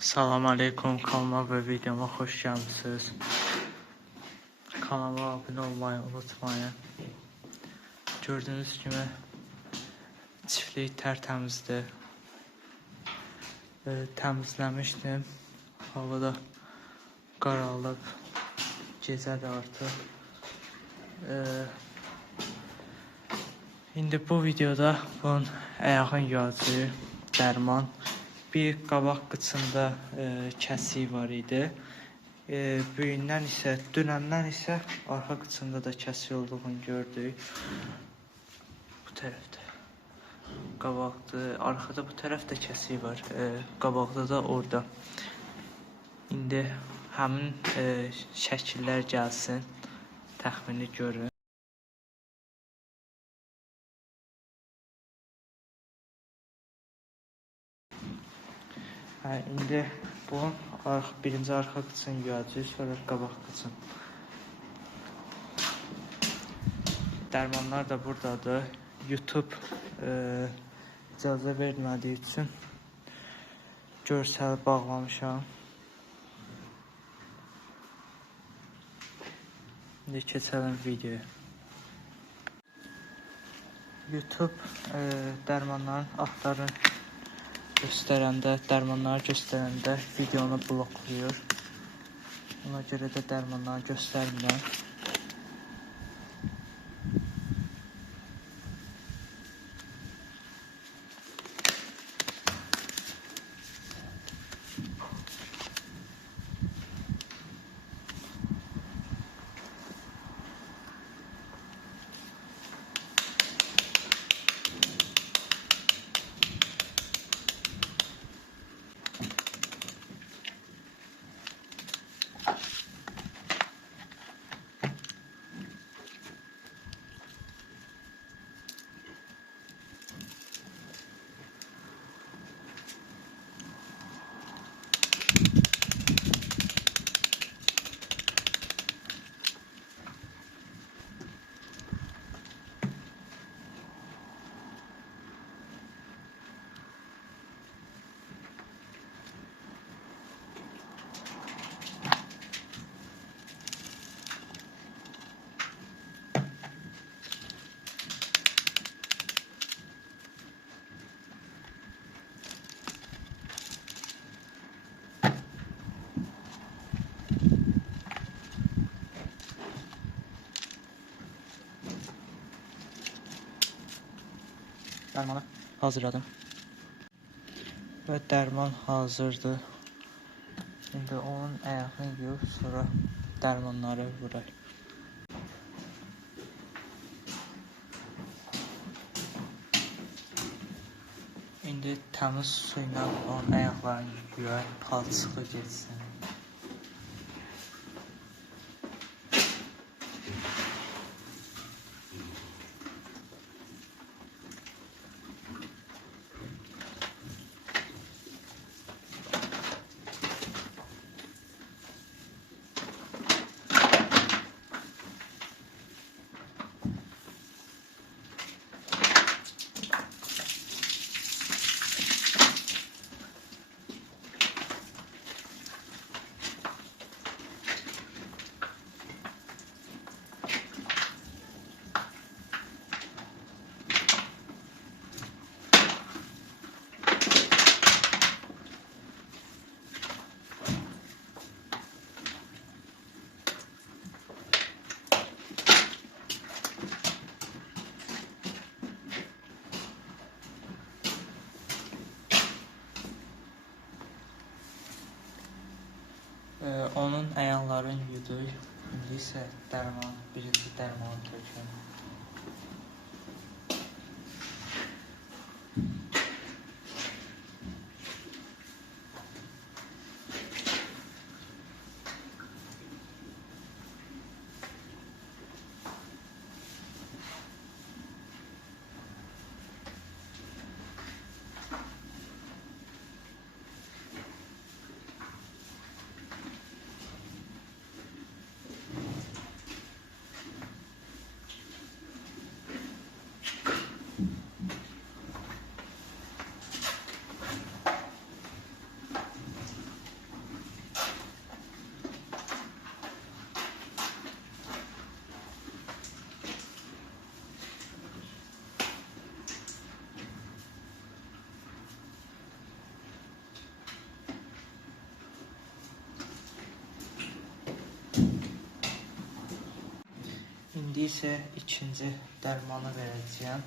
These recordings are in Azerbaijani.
Salam aleykum, kanalıma və videoma xoş gəlmisiniz. Kanalıma abunə olmayı unutmayın. Gördüğünüz kimi çiftlik tərtəmizdir. Təmizləmişdim. Havada qaralıb, gecədir artıq. İndi bu videoda bunun ayağın yağcı, dərman, bir qabaq qıçında kəsiyi var idi. Büyündən isə, dünəndən isə arxa qıçında da kəsiyi olduğunu gördük. Bu tərəfdə qabaqda, arxada bu tərəfdə kəsiyi var. Qabaqda da orada. İndi həmin şəkillər gəlsin, təxmini görün. İndi bunun birinci arxa qıçını yuyacağıq, sonra qabaq qıçın. Dərmanlar da buradadır. YouTube icazə vermədiyi üçün görsəl bağlamışam. İndi keçəlim videoya. YouTube dərmanların adlarını dərmanları göstərəndə videonu bloklayır. Ona görə də dərmanları göstərmirəm. Dərmanı hazırladım. Və dərman hazırdır. İndi onun ayağını yuyub, sonra dərmanları vuraq. İndi təmiz su ilə onun ayaqlarını yuyaq, palçığı geçsin. Onun ayaqlarını yuduk. İndi isə birinci dərmanı tökün. İndi isə ikinci dərmanı verəcəyəm.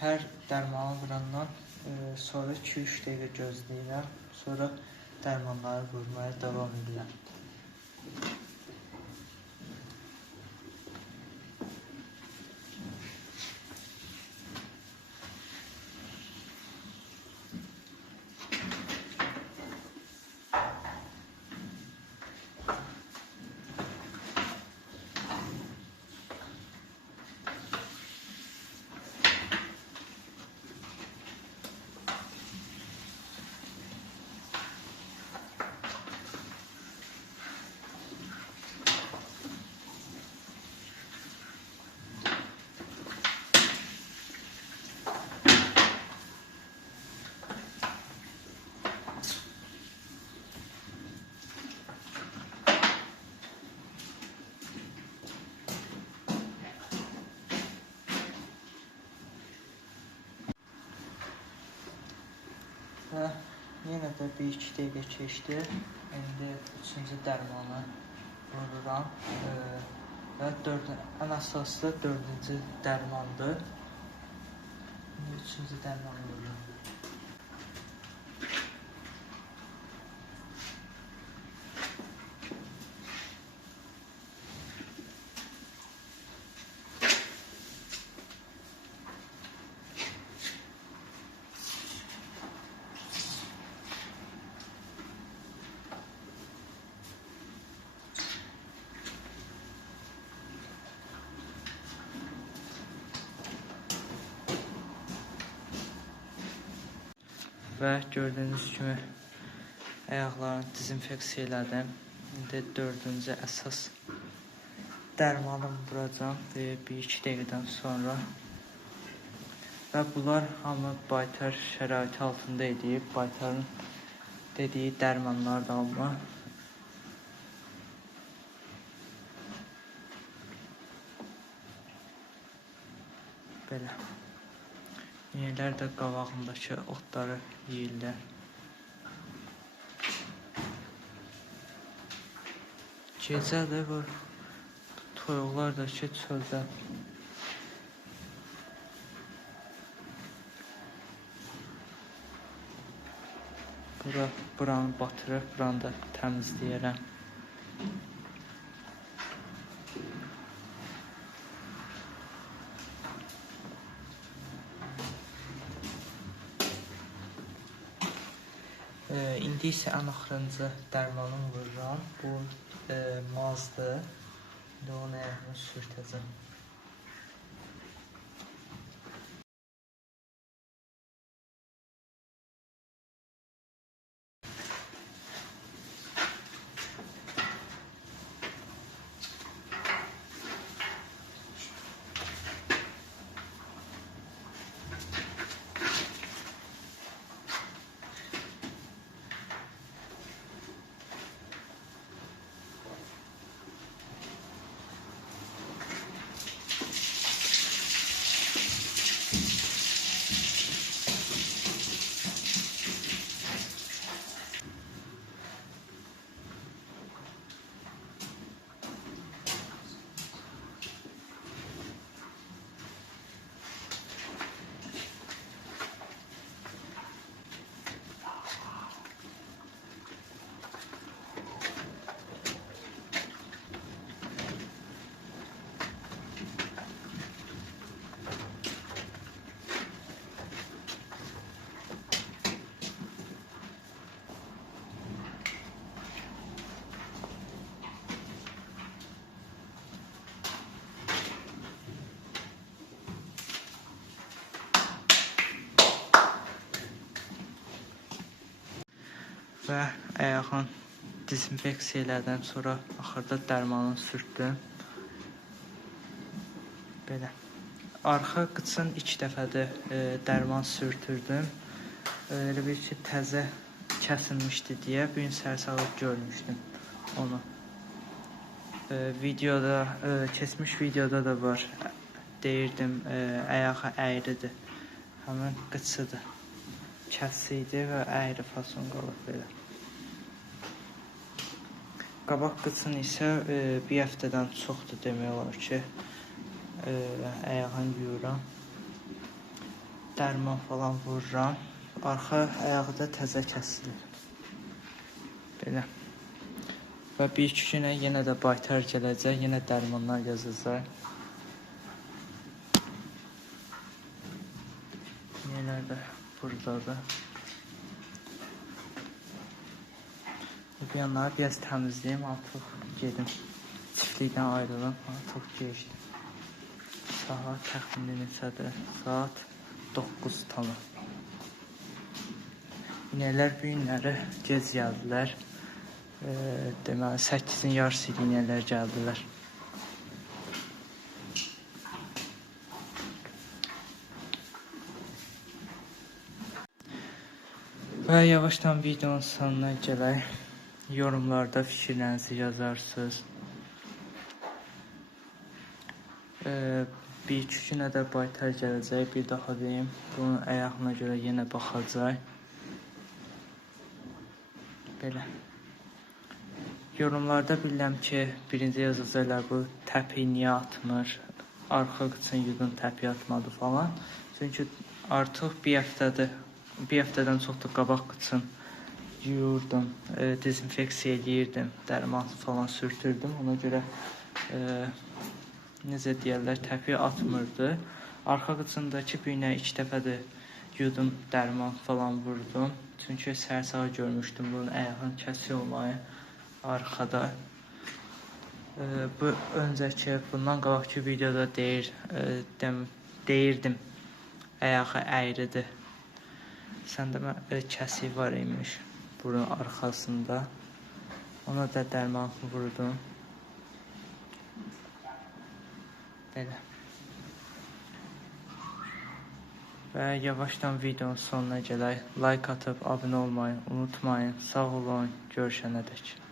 Hər dərmanı vurandan sonra 2-3 dəqiqə gözləyirəm. Sonra dərmanları vurmaya davam edirəm. Və yenə də 1-2 dəqiqə keçdi. İndi 3-cü dərmanı vururam. Və ən əsaslı 4-cü dərmandır. İndi 3-cü dərmanı vururam. Və gördüyünüz kimi ayaqlarını dezinfeksiya elədim. İndi 4-cü əsas dərmanımı vuracam 1-2 dəqiqədən sonra. Və bunlar hamı baytar şəraiti altında edib. Baytarın dediyi dərmanlar da amma. Belə. İnəklər də qabağındakı otları yeyirlər. Gecədir bu toyuqlar da ki çöldə. Buranı batırıb, buranı da təmizləyirəm. İndi isə ən axırıncı dərmanımı vururam. Bu mazdır. İndi onu ayağını sürtəcəm. Və ayağın dezinfeksiya elədim, sonra axırda dərmanı sürtdüm. Belə. Arxa qıçın 2 dəfədir dərman sürtürdüm. Elə bir ki, təzə kəsilmişdi deyə bu gün səhər görmüşdüm onu. Videoda, keçmiş videoda da var. Deyirdim, ayağı əyridir. Həmin qıçıdır. Kəsi idi və əyri fason qalıb belə. Qabaq qıçın isə bir həftədən çoxdur demək olar ki, ayağını yuyuram. Dərman falan vururam. Arxa ayağı da təzə kəsilir. Belə. Və bir iki günə yenə də baytar gələcək, yenə dərmanlar yazacaq. Yenə də buradadır. Bu yanları biraz təmizləyim, artıq gedim. Çiftlikdən ayrılım, artıq geçdim. Saat təxmini neçədir? Saat 9 tamam. İnəklər bu günləri gec gəldilər. Deməli 8-in yarısı ilə inəklər gəldilər. Və yavaşdan videonun sonuna gələk. Yorumlarda fikirlərinizi yazarsınız. Bir iki günə də baytar gələcək. Bir daha deyim, bunun ayağına görə yenə baxacaq. Belə. Yorumlarda bilirəm ki, birinci yazacaqlar bu təpi niyə atmır, arxa qıçın yudun təpi atmadı falan. Çünki artıq bir həftədən çoxdur qabaq qıçın yuyurdum, dezinfeksiya eləyirdim, dərman falan sürtürdüm. Ona görə necə deyərlər, təpi atmırdı. Arxa qıçındakı bu günə 2 dəfədir yudum, dərman falan vurdum. Çünki səhər görmüşdüm bunun ayağının kəsik olmayı arxada. Bu öncəki, bundan qabaqki videoda deyirdim, ayağı əyridir. Səndə kəsik var imiş burun arxasında. Ona da dərman vurdum. Belə. Və yavaşdan videonun sonuna gələk. Like atıb abunə olmayı unutmayın. Sağ olun, görüşənədək.